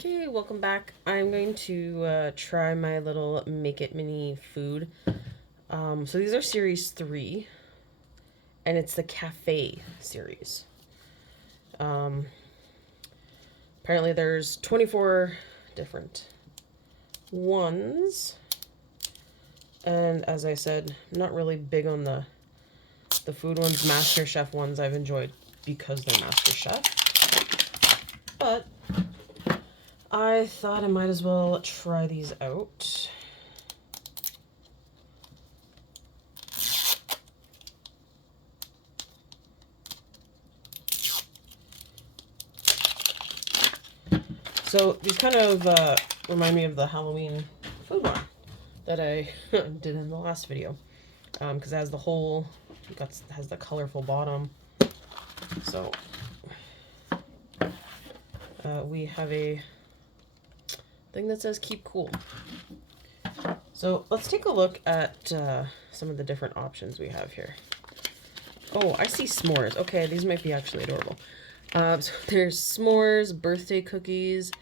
Okay, welcome back. I'm going to try my little Make It Mini food. So these are series 3, and it's the cafe series. Um, Apparently there's 24 different ones. And as I said, I'm not really big on the food ones. Master Chef ones I've enjoyed because they're Master Chef. But I thought I might as well try these out. So these kind of remind me of the Halloween food one that I did in the last video, because it has the whole, has the colorful bottom. So we have a thing that says keep cool. So let's take a look at some of the different options we have here. Oh, I see s'mores. Okay, these might be actually adorable. So there's s'mores, birthday cookies,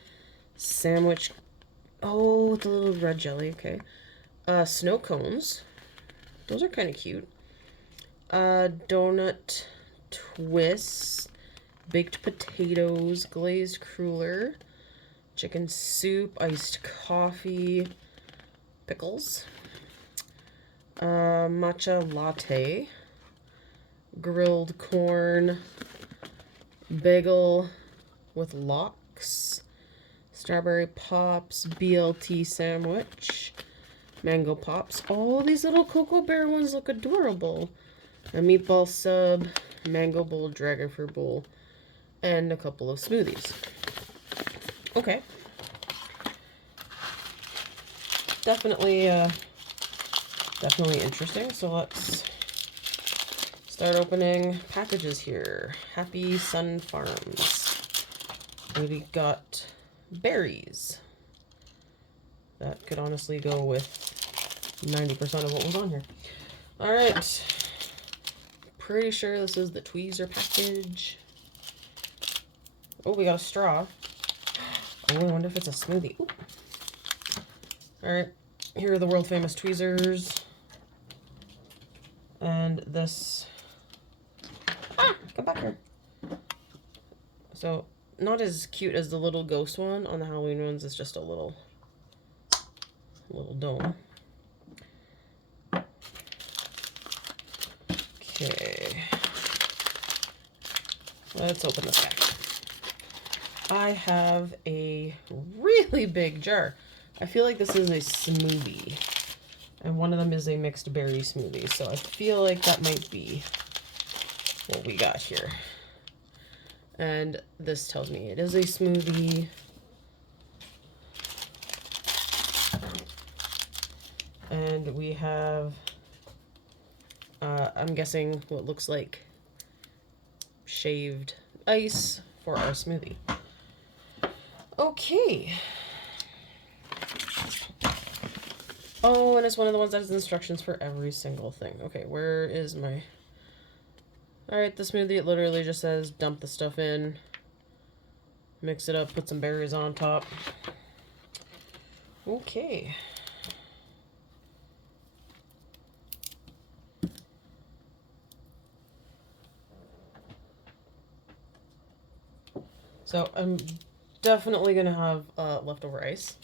sandwich. Oh, the little red jelly. Okay. Snow cones. Those are kind of cute. Donut twists, baked potatoes, glazed cruller, chicken soup, iced coffee, pickles, matcha latte, grilled corn, bagel with lox, strawberry pops, BLT sandwich, mango pops. All these little cocoa bear ones look adorable. A meatball sub, mango bowl, dragon fruit bowl, and a couple of smoothies. Okay. Definitely interesting. So let's start opening packages here. Happy Sun Farms. And we got berries. That could honestly go with 90% of what was on here. All right. Pretty sure this is the tweezer package. Oh, we got a straw. Oh, I wonder if it's a smoothie. Ooh. All right. Here are the world famous tweezers. And this. Ah, come back here. So, not as cute as the little ghost one on the Halloween ones. It's just a little dome. Okay. Let's open this back. I have a really big jar. I feel like this is a smoothie. And one of them is a mixed berry smoothie. So I feel like that might be what we got here. And this tells me it is a smoothie. And we have, I'm guessing what looks like shaved ice for our smoothie. Okay. Oh, and it's one of the ones that has instructions for every single thing. Okay, where is my... Alright, the smoothie, it literally just says dump the stuff in, mix it up, put some berries on top. Okay. So I'm definitely going to have leftover ice.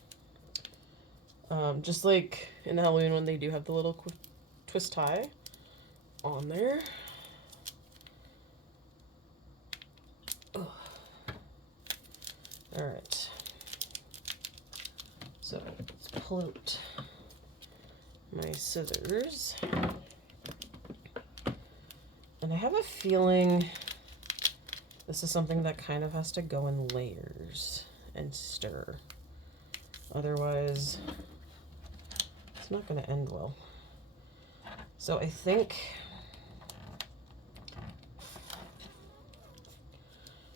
Just like in the Halloween one, they do have the little twist tie on there. Alright. So let's pull out my scissors. And I have a feeling this is something that kind of has to go in layers and stir. Otherwise, it's not going to end well. So I think...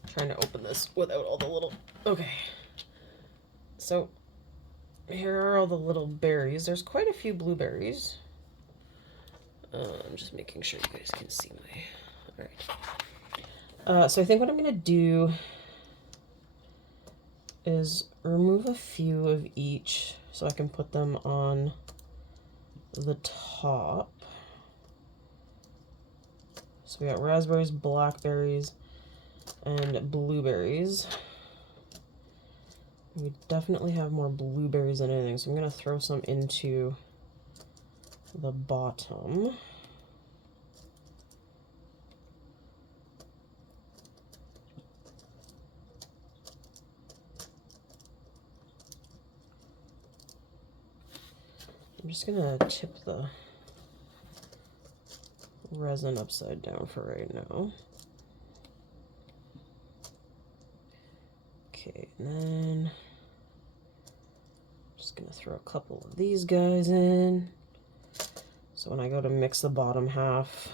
trying to open this without all the little... Okay. So, here are all the little berries. There's quite a few blueberries. I'm just making sure you guys can see my... Alright. So I think what I'm going to do is remove a few of each so I can put them on the top. So we got raspberries, blackberries, and blueberries. We definitely have more blueberries than anything, so I'm going to throw some into the bottom. I'm just going to tip the resin upside down for right now. Okay, and then just gonna throw a couple of these guys in. So when I go to mix the bottom half,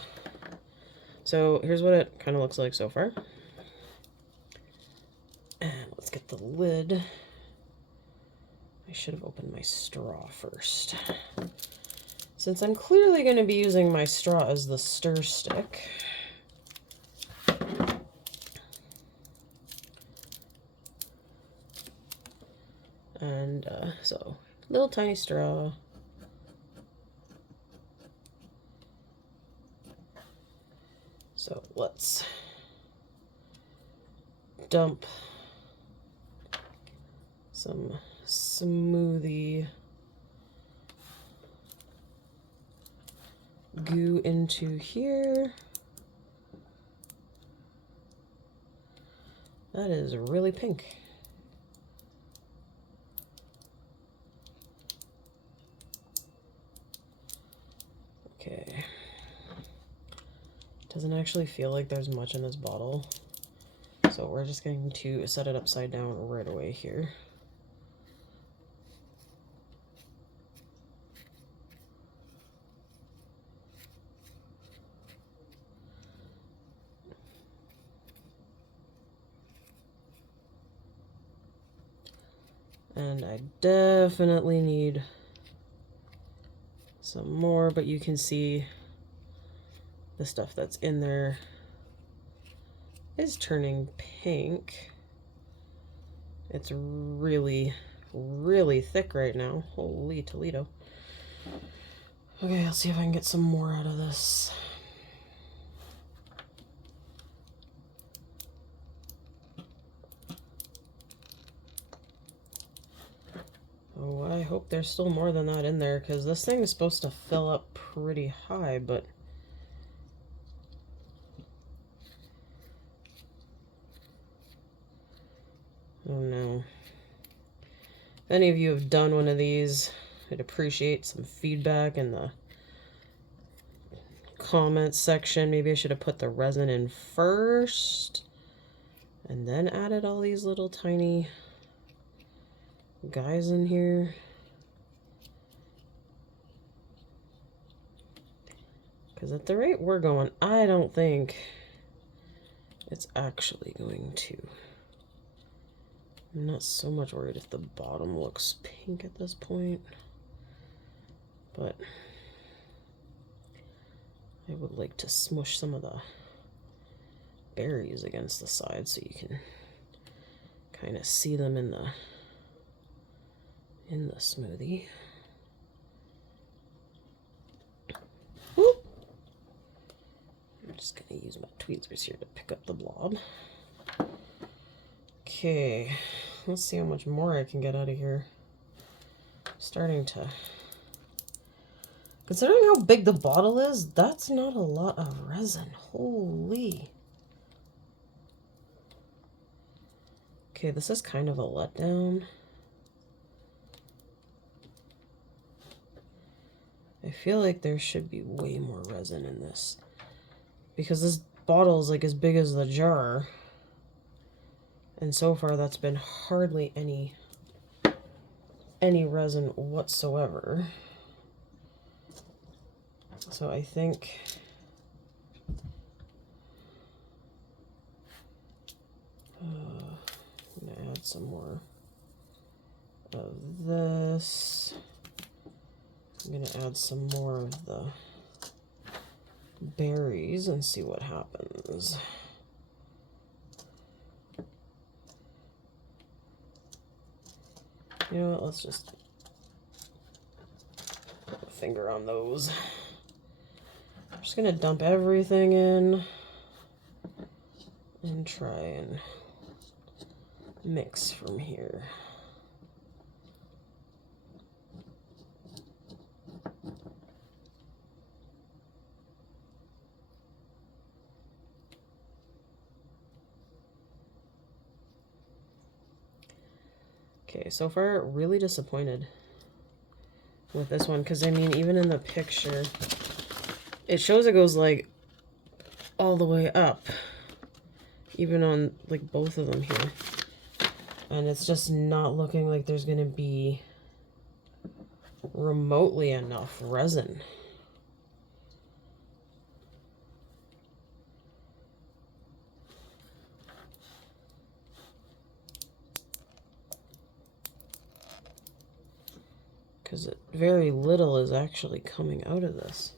so here's what it kind of looks like so far. And let's get the lid. I should have opened my straw first. Since I'm clearly going to be using my straw as the stir stick, and so little tiny straw. So let's dump some smoothie goo into here. That is really pink. Okay. Doesn't actually feel like there's much in this bottle, so we're just going to set it upside down right away here. And I definitely need some more, but you can see the stuff that's in there is turning pink. It's really, really thick right now. Holy Toledo. Okay, I'll see if I can get some more out of this. Oh, I hope there's still more than that in there, because this thing is supposed to fill up pretty high, but oh no. If any of you have done one of these, I'd appreciate some feedback in the comments section. Maybe I should have put the resin in first and then added all these little tiny guys in here. Because at the rate we're going, I don't think it's actually going to. I'm not so much worried if the bottom looks pink at this point, but I would like to smush some of the berries against the side so you can kind of see them in the smoothie. Whoop. I'm just gonna use my tweezers here to pick up the blob. Okay, let's see how much more I can get out of here. Starting to, considering how big the bottle is, that's not a lot of resin. Holy. Okay, this is kind of a letdown. I feel like there should be way more resin in this, because this bottle is like as big as the jar, and so far that's been hardly any resin whatsoever. So I think I'm gonna add some more of this. I'm gonna add some more of the berries and see what happens. You know what, let's just put a finger on those. I'm just gonna dump everything in and try and mix from here. Okay, so far really disappointed with this one, because I mean, even in the picture, it shows it goes like all the way up, even on like both of them here. And it's just not looking like there's gonna be remotely enough resin. Because very little is actually coming out of this.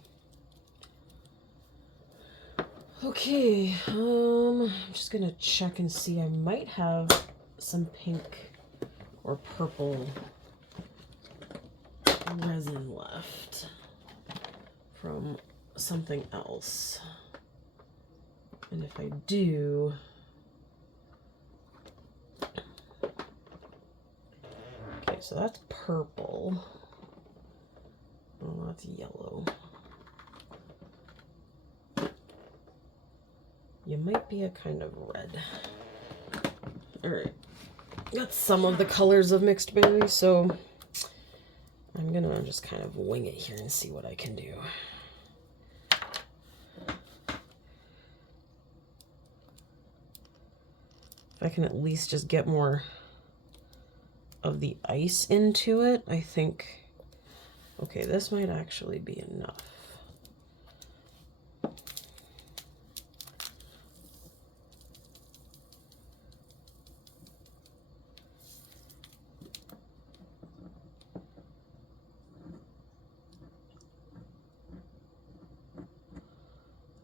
Okay, I'm just gonna check and see. I might have some pink or purple resin left from something else. And if I do, okay, so that's purple. Oh, that's yellow. You might be a kind of red. Alright. Got some of the colors of mixed berries, so I'm gonna just kind of wing it here and see what I can do. If I can at least just get more of the ice into it, I think, okay, this might actually be enough.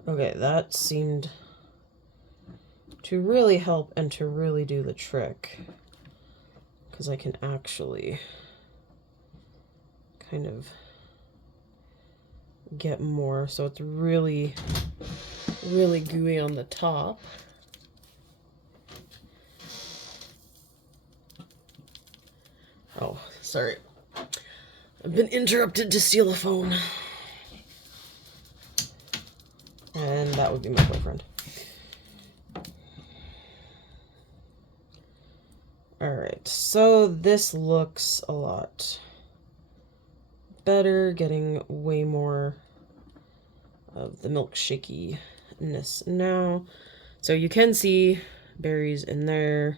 Okay, that seemed to really help and to really do the trick, because I can actually kind of get more, so it's really, really gooey on the top. Oh, sorry. I've been interrupted to steal a phone. And that would be my boyfriend. Alright, so this looks a lot better, getting way more of the milkshakiness now. So you can see berries in there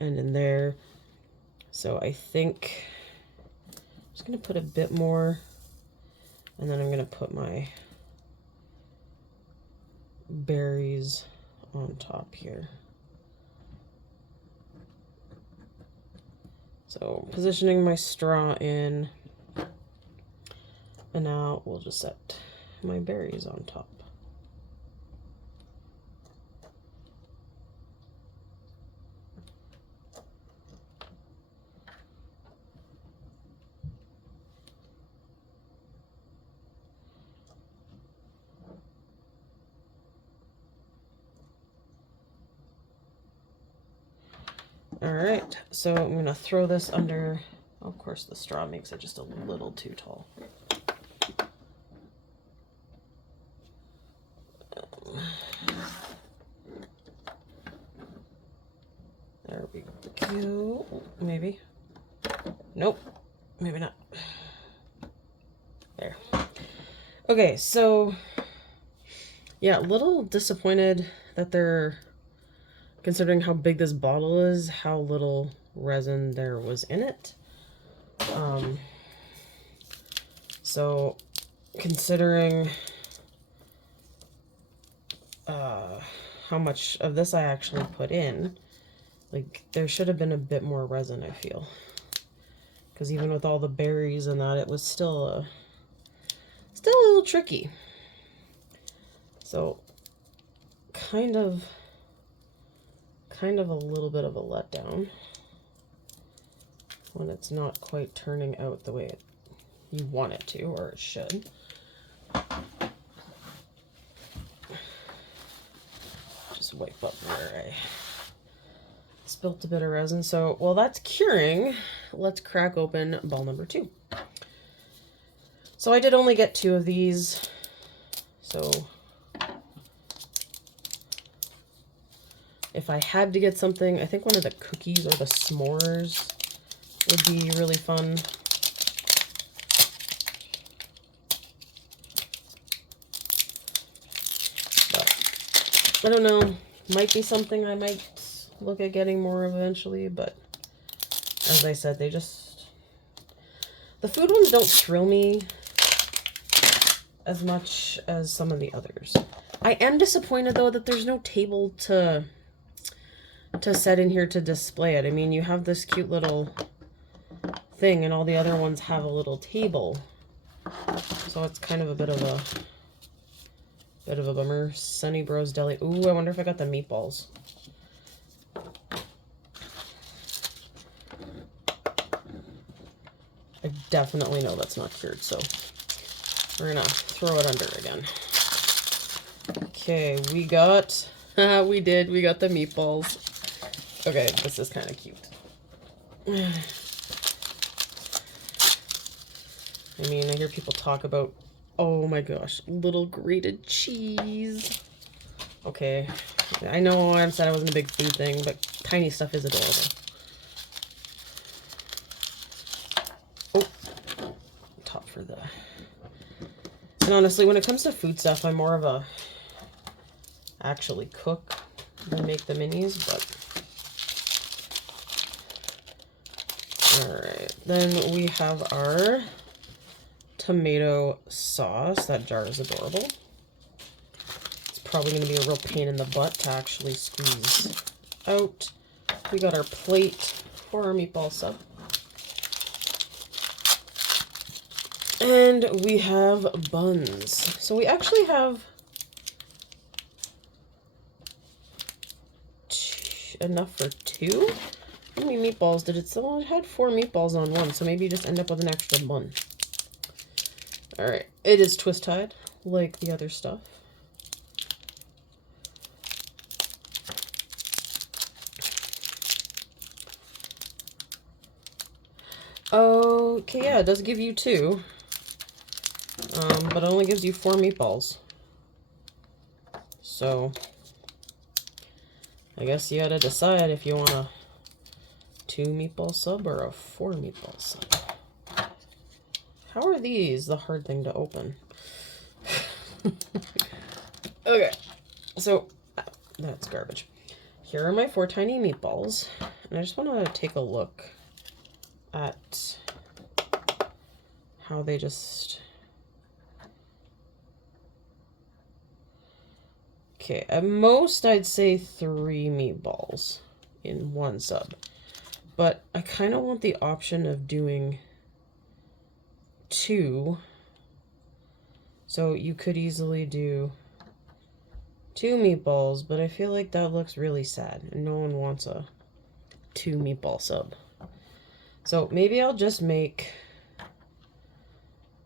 and in there. So I think I'm just going to put a bit more, and then I'm going to put my berries on top here. So positioning my straw in, and now we'll just set my berries on top. All right, so I'm gonna throw this under, of course the straw makes it just a little too tall. There we go, maybe. Nope, maybe not. There. Okay, so yeah, a little disappointed that they're, considering how big this bottle is, how little resin there was in it. So considering how much of this I actually put in, like there should have been a bit more resin, I feel. Because even with all the berries and that, it was still a little tricky. So kind of a little bit of a letdown. when it's not quite turning out the way you want it to, or it should. Just wipe up where I spilt a bit of resin. So while that's curing, let's crack open ball number 2. So I did only get 2 of these. So if I had to get something, I think one of the cookies or the s'mores would be really fun. But I don't know. Might be something I might look at getting more eventually, but as I said, the food ones don't thrill me as much as some of the others. I am disappointed though that there's no table to set in here to display it. I mean, you have this cute little thing and all the other ones have a little table. So it's kind of a bit of a bummer. Sunny Bros Deli. Ooh, I wonder if I got the meatballs. I definitely know that's not cured, so we're gonna throw it under again. Okay, we got we got the meatballs. Okay, this is kind of cute. I mean, I hear people talk about, oh my gosh, little grated cheese. Okay, I know I said I wasn't a big food thing, but tiny stuff is adorable. Oh, top for the... And honestly, when it comes to food stuff, I'm more of a actually cook than make the minis, but... Alright, then we have our tomato sauce. That jar is adorable. It's probably going to be a real pain in the butt to actually squeeze out. We got our plate for our meatball sub. And we have buns. So we actually have enough for 2. How many meatballs did it? So it had 4 meatballs on one, so maybe you just end up with an extra bun. Alright, it is twist tied, like the other stuff. Okay, yeah, it does give you 2. But it only gives you 4 meatballs. So, I guess you gotta decide if you want a 2 meatball sub or a 4 meatball sub. How are these the hard thing to open? Okay, so that's garbage. Here are my 4 tiny meatballs, and I just want to take a look at how they just... Okay, at most I'd say 3 meatballs in one sub. But I kind of want the option of doing 2. So you could easily do 2 meatballs, but I feel like that looks really sad. And no one wants a 2 meatball sub. So maybe I'll just make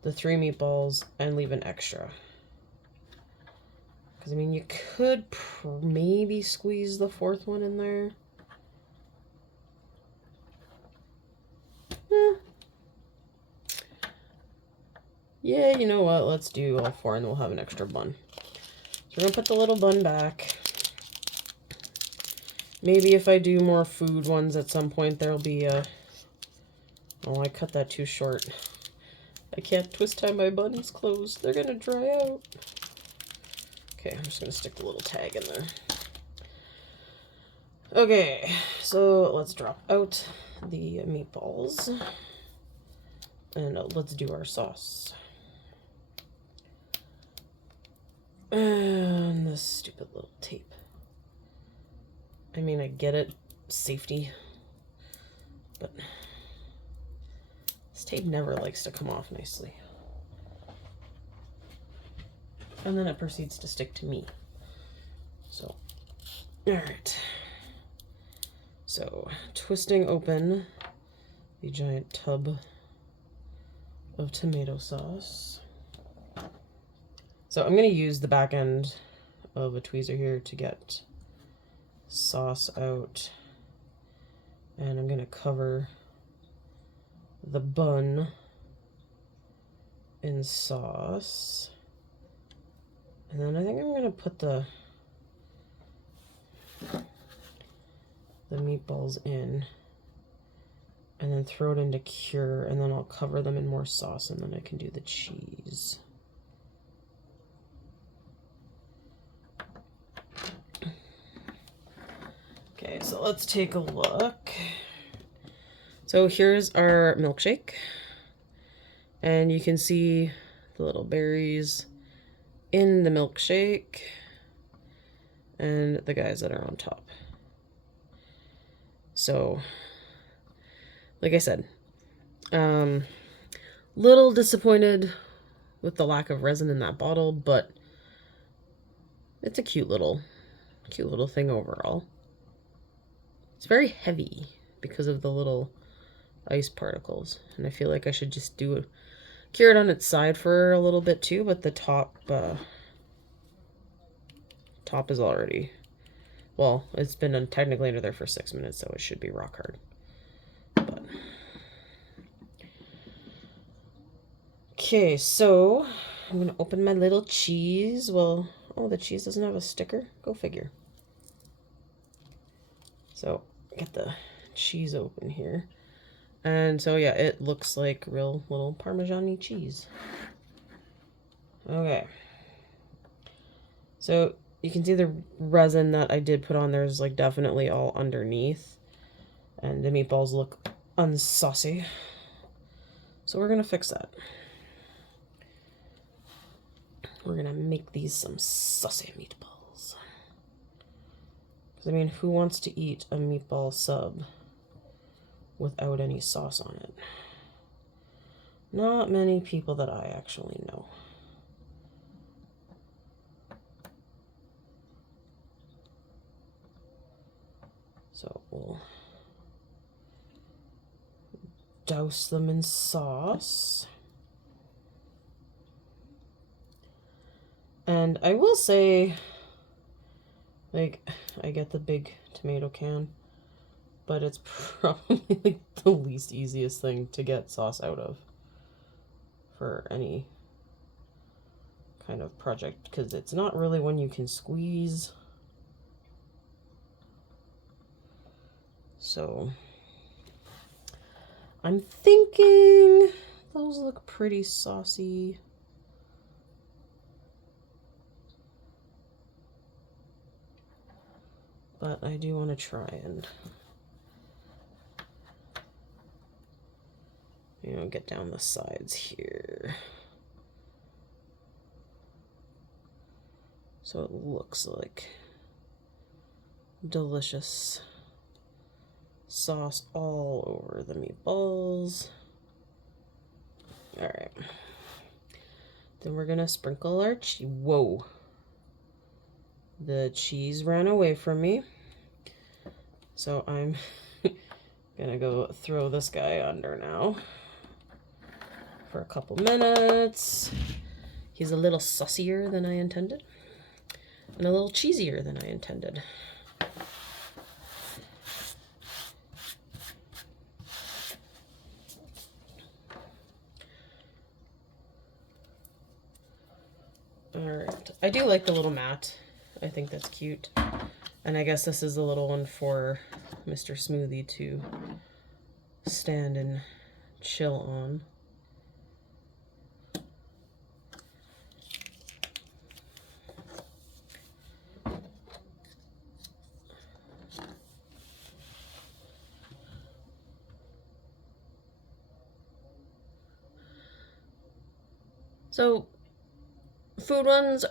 the 3 meatballs and leave an extra. Because, I mean, you could maybe squeeze the 4th one in there. Yeah, you know what? Let's do all 4 and we'll have an extra bun. So we're going to put the little bun back. Maybe if I do more food ones at some point, there'll be a... Oh, I cut that too short. I can't twist tie my buns closed. They're going to dry out. Okay, I'm just going to stick the little tag in there. Okay, so let's drop out the meatballs. And let's do our sauce. And this stupid little tape. I mean, I get it. Safety. But this tape never likes to come off nicely. And then it proceeds to stick to me. So, alright. So, twisting open the giant tub of tomato sauce. So I'm going to use the back end of a tweezer here to get sauce out. And I'm going to cover the bun in sauce. And then I think I'm going to put the meatballs in and then throw it into cure, and then I'll cover them in more sauce, and then I can do the cheese. Okay, so let's take a look. So here's our milkshake, and you can see the little berries in the milkshake and the guys that are on top. So, like I said, little disappointed with the lack of resin in that bottle, but it's a cute little thing overall. It's very heavy because of the little ice particles, and I feel like I should just cure it on its side for a little bit too, but the top is already, well, it's been technically under there for 6 minutes, so it should be rock hard. But okay, so I'm gonna open my little cheese. Well, oh, the cheese doesn't have a sticker. Go figure. So get the cheese open here. And so yeah, it looks like real little Parmesan-y cheese. Okay. So you can see the resin that I did put on there is like definitely all underneath. And the meatballs look unsaucy. So we're gonna fix that. We're gonna make these some saucy meatballs. Because I mean, who wants to eat a meatball sub without any sauce on it? Not many people that I actually know. So we'll douse them in sauce. And I will say, like, I get the big tomato can, but it's probably like the least easiest thing to get sauce out of for any kind of project, because it's not really one you can squeeze. So I'm thinking those look pretty saucy. But I do want to try and, you know, get down the sides here. So it looks like delicious sauce all over the meatballs. All right. Then we're gonna sprinkle our cheese. Whoa. The cheese ran away from me. So I'm gonna go throw this guy under now for a couple minutes. He's a little saucier than I intended, and a little cheesier than I intended. Alright, I do like the little mat. I think that's cute. And I guess this is a little one for Mr. Smoothie to stand and chill on. So, food ones,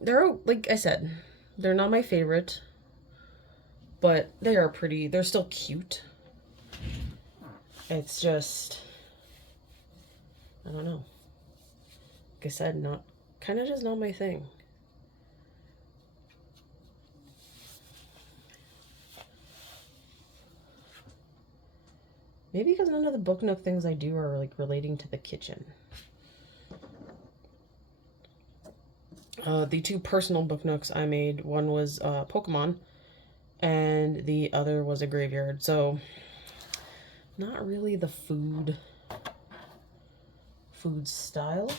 they're, like I said, they're not my favorite, but they are pretty, they're still cute. It's just, I don't know. Like I said, kind of just not my thing. Maybe because none of the book nook things I do are like relating to the kitchen. The two personal book nooks I made, one was Pokemon, and the other was a graveyard. So not really the food style,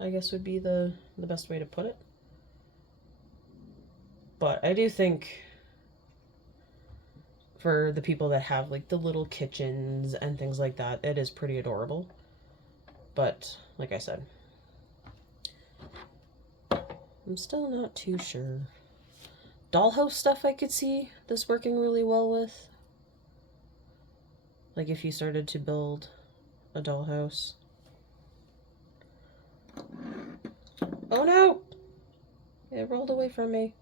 I guess would be the best way to put it. But I do think for the people that have like the little kitchens and things like that, it is pretty adorable. But like I said, I'm still not too sure. Dollhouse stuff I could see this working really well with. Like if you started to build a dollhouse. Oh no! It rolled away from me.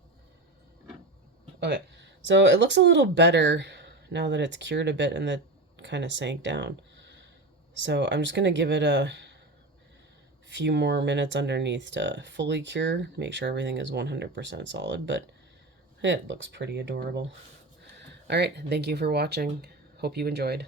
Okay, so it looks a little better now that it's cured a bit and that kind of sank down. So I'm just going to give it a few more minutes underneath to fully cure, make sure everything is 100% solid, but it looks pretty adorable. All right, thank you for watching. Hope you enjoyed.